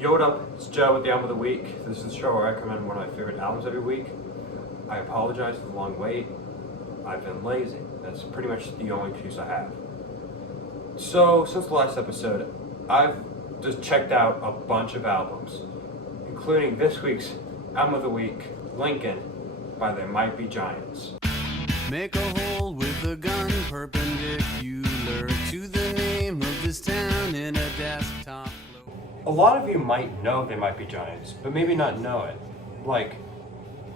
Yo, what up? It's Joe with the Album of the Week. This is the show where I recommend one of my favorite albums every week. I apologize for the long wait. I've been lazy. That's pretty much the only excuse I have. So, since the last episode, I've just checked out a bunch of albums, including this week's Album of the Week, Lincoln, by the Might Be Giants. Make a hole with a gun perpendicular to the name of this town in a desktop. A lot of you might know they Might Be Giants, but maybe not know it. Like,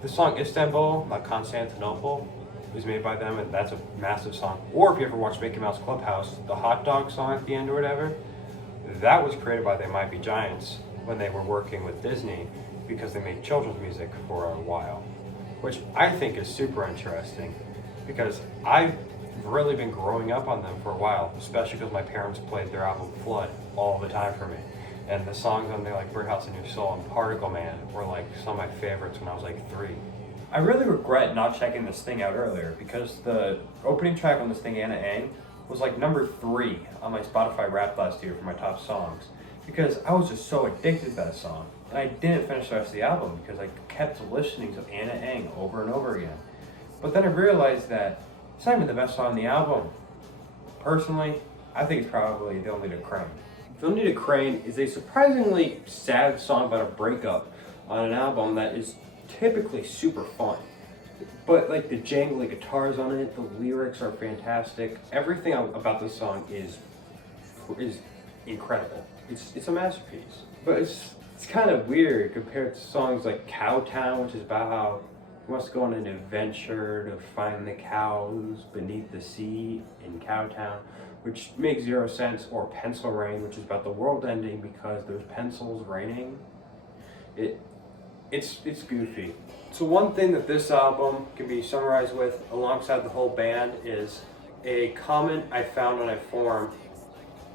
the song Istanbul, not Constantinople, was made by them, and that's a massive song. Or if you ever watched Mickey Mouse Clubhouse, the hot dog song at the end or whatever, that was created by the Might Be Giants when they were working with Disney because they made children's music for a while. Which I think is super interesting because I've really been growing up on them for a while, especially because my parents played their album Flood all the time for me. And the songs on there like Birdhouse and Your Soul and Particle Man were like some of my favorites when I was like 3. I really regret not checking this thing out earlier because the opening track on this thing, Anna Ang, was like number 3 on my Spotify Wrapped last year for my top songs because I was just so addicted to that song. And I didn't finish the rest of the album because I kept listening to Anna Ang over and over again. But then I realized that it's not even the best song on the album. Personally, I think it's probably They'll Need a Crane. They'll Need a Crane is a surprisingly sad song about a breakup on an album that is typically super fun. But like the jangly guitars on it, the lyrics are fantastic. Everything about this song is incredible. It's a masterpiece. But it's kind of weird compared to songs like Cowtown, which is about how he wants to go on an adventure to find the cows beneath the sea in Cowtown, which makes zero sense, or Pencil Rain, which is about the world ending because there's pencils raining. It's goofy. So one thing that this album can be summarized with, alongside the whole band, is a comment I found on a forum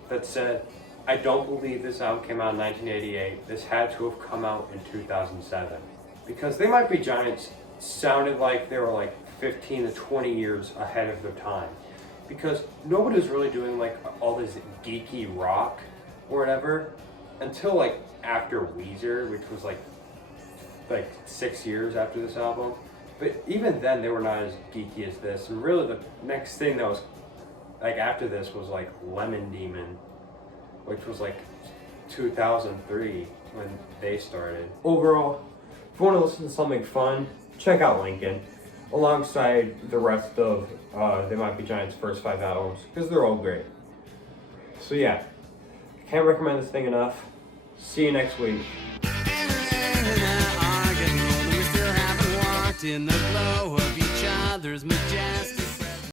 that said, "I don't believe this album came out in 1988. This had to have come out in 2007. Because They Might Be Giants sounded like they were like 15 to 20 years ahead of their time. Because nobody was really doing like all this geeky rock or whatever until like after Weezer, which was like 6 years after this album. But even then they were not as geeky as this. And really the next thing that was like after this was like Lemon Demon, which was like 2003 when they started. Overall, if you want to listen to something fun, check out Lincoln alongside the rest of They Might Be Giants' first 5 albums because they're all great. So yeah, can't recommend this thing enough. See you next week. In the glow of each other's majestic